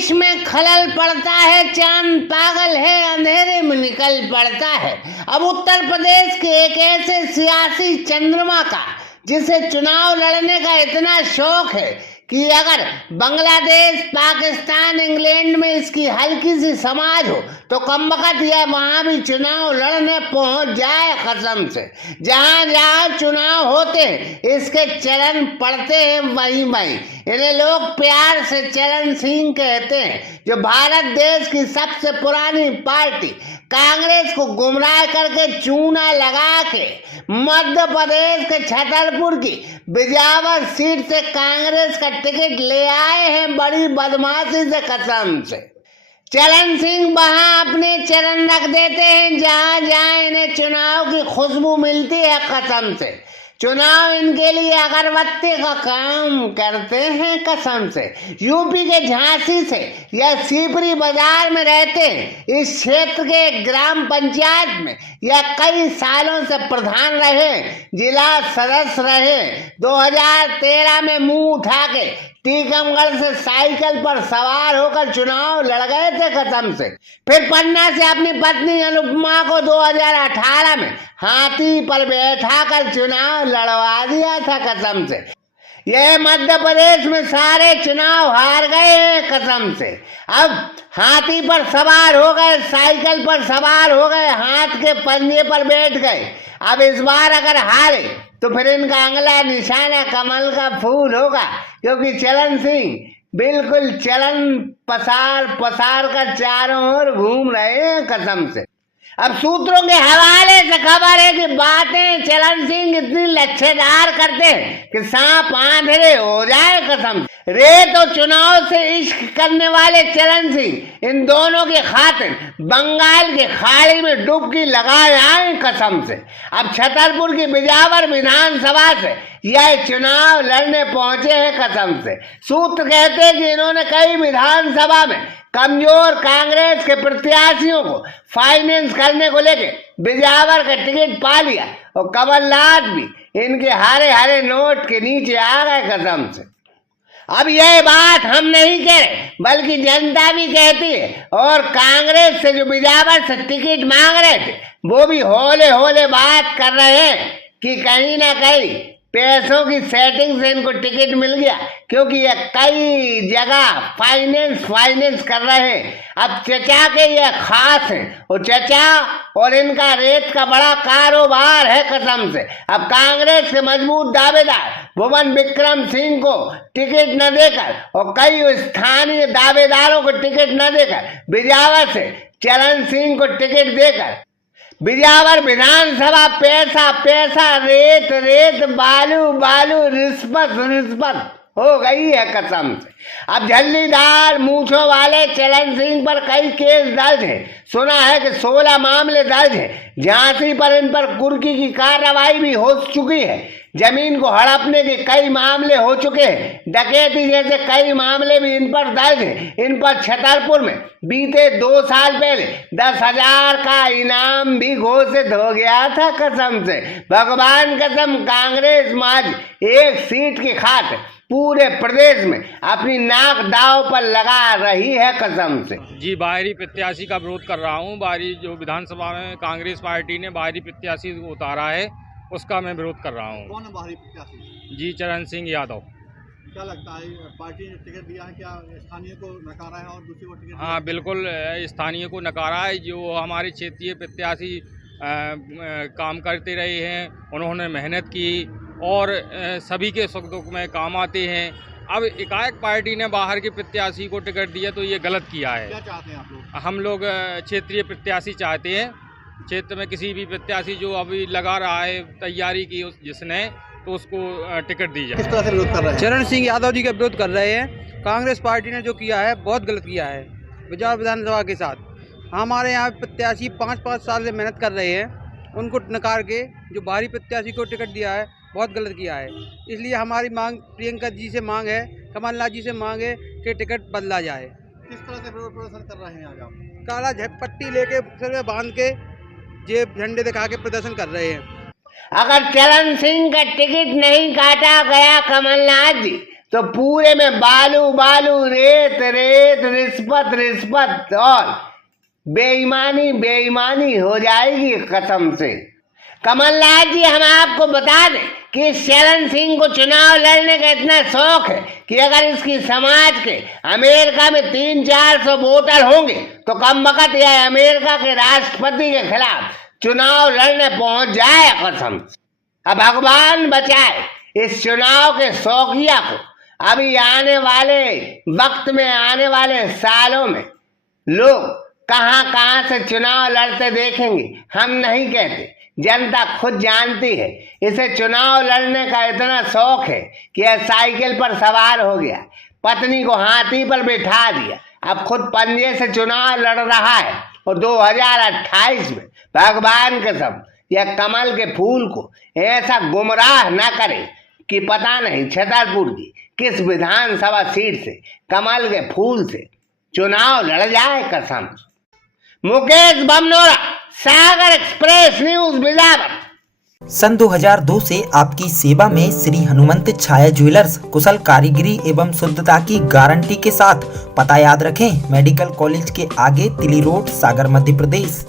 देश में खलल पड़ता है, चांद पागल है, अंधेरे में निकल पड़ता है। अब उत्तर प्रदेश के एक ऐसे सियासी चंद्रमा का जिसे चुनाव लड़ने का इतना शौक है कि अगर बांग्लादेश, पाकिस्तान, इंग्लैंड में इसकी हल्की सी समाज हो तो कमबख्त यह वहां भी चुनाव लड़ने पहुंच जाए कसम से। जहां जहां चुनाव होते हैं इसके चरण पड़ते हैं वहीं वहीं। इन्हें लोग प्यार से चरण सिंह कहते हैं, जो भारत देश की सबसे पुरानी पार्टी कांग्रेस को गुमराह करके चूना लगा के मध्य प्रदेश के छतरपुर की बिजावर सीट से कांग्रेस का टिकट ले आए हैं बड़ी बदमाशी से कसम से। चरण सिंह वहां अपने चरण रख देते हैं जहां जहां इन्हें चुनाव की खुशबू मिलती है कसम से। चुनाव इनके लिए अगरबत्ती का काम करते हैं कसम से। यूपी के झांसी से या सीपरी बाजार में रहते हैं। इस क्षेत्र के ग्राम पंचायत में या कई सालों से प्रधान रहे, जिला सदस्य रहे। 2013 में मुंह उठा के टीकमगढ़ से साइकिल पर सवार होकर चुनाव लड़ गए थे कसम से। फिर पन्ना से अपनी पत्नी अनुपमा को 2018 में हाथी पर बैठा कर चुनाव लड़वा दिया था कसम से। यह मध्य प्रदेश में सारे चुनाव हार गए हैं कसम से। अब हाथी पर सवार हो गए, साइकिल पर सवार हो गए, हाथ के पंजे पर बैठ गए। अब इस बार अगर हारे तो फिर इनका अगला निशाना कमल का फूल होगा, क्योंकि चरण सिंह बिल्कुल चलन पसार पसार कर चारों ओर घूम रहे हैं कसम से। अब सूत्रों के हवाले से खबर है कि बातें चरण सिंह इतनी लच्छेदार करते हैं कि सांप आंधळे हो जाए कसम। रे तो चुनाव से इश्क करने वाले चरण सिंह इन दोनों के खातिर बंगाल के खाड़ी में डुबकी लगाए आए कसम से। अब छतरपुर की बिजावर विधानसभा से यह चुनाव लड़ने पहुंचे हैं कसम से। सूत्र कहते हैं कि इन्होंने कई विधानसभा में कमजोर कांग्रेस के प्रत्याशियों को फाइनेंस करने को लेके बिजावर का टिकट पा लिया और कमलनाथ भी इनके हरे हरे नोट के नीचे आ गए कसम से। अब यह बात हम नहीं कह रहे बल्कि जनता भी कहती है, और कांग्रेस से जो बिजावर से टिकट मांग रहे थे वो भी होले होले बात कर रहे हैं कि कहीं ना कहीं पैसों की सेटिंग से इनको टिकट मिल गया, क्योंकि ये कई जगह फाइनेंस कर रहे हैं। अब चचा के ये खास हैं और चचा और इनका रेत का बड़ा कारोबार है कसम से। अब कांग्रेस के मजबूत दावेदार भुवन विक्रम सिंह को टिकट न देकर और कई स्थानीय दावेदारों को टिकट न देकर बिजावर से चरण सिंह को टिकट देकर बिजावर विधानसभा पैसा पैसा, रेत रेत, बालू बालू, रिश्वत हो गई है कसम से। अब झल्लीदार मूंछों वाले चरण सिंह पर कई केस दर्ज है। सुना है कि 16 मामले दर्ज है। झांसी पर इन पर कुर्की की कार्रवाई भी हो चुकी है। जमीन को हड़पने के कई मामले हो चुके हैं। डकैती जैसे कई मामले भी इन पर दर्ज हैं। इन पर छतरपुर में बीते 2 साल पहले 10,000 का इनाम भी घोषित हो गया था कसम से। भगवान कसम, कांग्रेस माज एक सीट की खातिर पूरे प्रदेश में अपनी नाक दांव पर लगा रही है कसम से। जी, बाहरी प्रत्याशी का विरोध कर रहा हूँ। बाहरी जो विधानसभा में कांग्रेस पार्टी ने बाहरी प्रत्याशी उतारा है उसका मैं विरोध कर रहा हूँ। कौन है बाहरी प्रत्याशी? जी, चरण सिंह यादव। क्या लगता है पार्टी ने टिकट दिया है, क्या स्थानीय को नकारा है और दूसरी को टिकट? हाँ, बिल्कुल स्थानीय को नकारा है। जो हमारे क्षेत्रीय प्रत्याशी काम करते रहे हैं, उन्होंने मेहनत की और सभी के सुख दुख में काम आते हैं। अब एकाएक पार्टी ने बाहर के प्रत्याशी को टिकट दिया तो ये गलत किया है। क्या चाहते हैं आप लोग? हम लोग क्षेत्रीय प्रत्याशी चाहते हैं। क्षेत्र में किसी भी प्रत्याशी जो अभी लगा रहा है तैयारी की जिसने, तो उसको टिकट दी जाए। किस तरह से विरोध कर रहे हैं? चरण सिंह यादव जी का विरोध कर रहे हैं। कांग्रेस पार्टी ने जो किया है बहुत गलत किया है बिजावर विधानसभा के साथ। हमारे यहाँ प्रत्याशी 5-5 साल से मेहनत कर रहे हैं, उनको नकार के जो बाहरी प्रत्याशी को टिकट दिया है बहुत गलत किया है। इसलिए हमारी मांग प्रियंका जी से मांग है, कमलनाथ जी से मांग है कि टिकट बदला जाए। किस तरह से विरोध प्रदर्शन कर रहे हैं आज आप? काला पट्टी लेके सर में बांध के जेब झंडे दिखा के प्रदर्शन कर रहे हैं। अगर चरण सिंह का टिकट नहीं काटा गया कमलनाथ जी तो पूरे में बालू बालू, रेत रेत, रिश्वत रिश्वत और बेईमानी बेईमानी हो जाएगी कसम से। कमलनाथ जी, हम आपको बता दें कि शरण सिंह को चुनाव लड़ने का इतना शौक है कि अगर इसकी समाज के अमेरिका में 300-400 वोटर होंगे तो कम वक्त यह अमेरिका के राष्ट्रपति के खिलाफ चुनाव लड़ने पहुंच जाए कसम। अब भगवान बचाए इस चुनाव के शौकिया को। अभी आने वाले वक्त में, आने वाले सालों में लोग कहां से चुनाव लड़ते देखेंगे हम नहीं कहते, जनता खुद जानती है। इसे चुनाव लड़ने का इतना शौक है कि यह साइकिल पर सवार हो गया, पत्नी को हाथी पर बिठा दिया, अब खुद पंजे से चुनाव लड़ रहा है। और 2028 में भगवान कसम यह कमल के फूल को ऐसा गुमराह न करे कि पता नहीं छतरपुर की किस विधानसभा सीट से कमल के फूल से चुनाव लड़ जाए कसम। मुकेश बमनोरा, सागर एक्सप्रेस न्यूज, बिलावर। सन 2002 से आपकी सेवा में श्री हनुमंत छाया ज्वेलर्स कुशल कारीगरी एवं शुद्धता की गारंटी के साथ। पता याद रखें, मेडिकल कॉलेज के आगे, तिली रोड, सागर, मध्य प्रदेश।